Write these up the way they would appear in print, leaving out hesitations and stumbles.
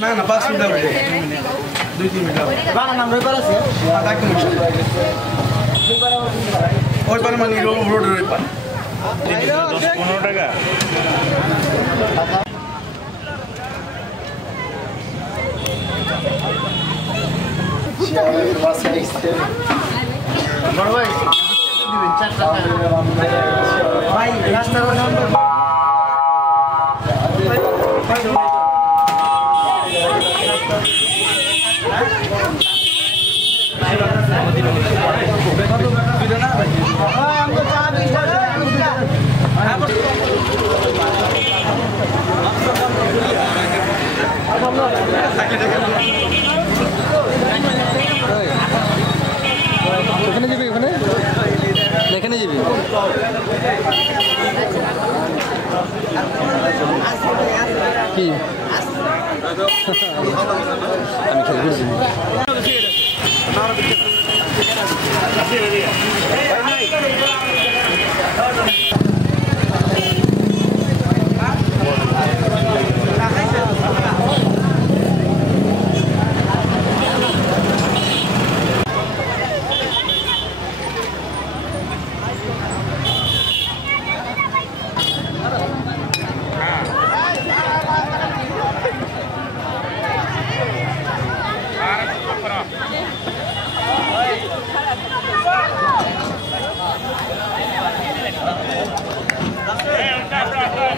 না না 5 মিনিট হবে 2-3 মিনিট হবে বাবা নাম রইবার আছে ওই পারে মানে রোডের ওই পারে 10-15 টাকা বড় ভাই দিবেন 4 টাকা ভাই রাস্তার নাম্বার এখানে যাবি এখানে যাবি কি আমি খেলছি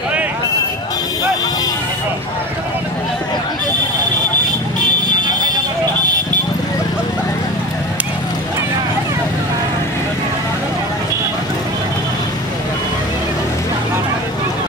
Hey,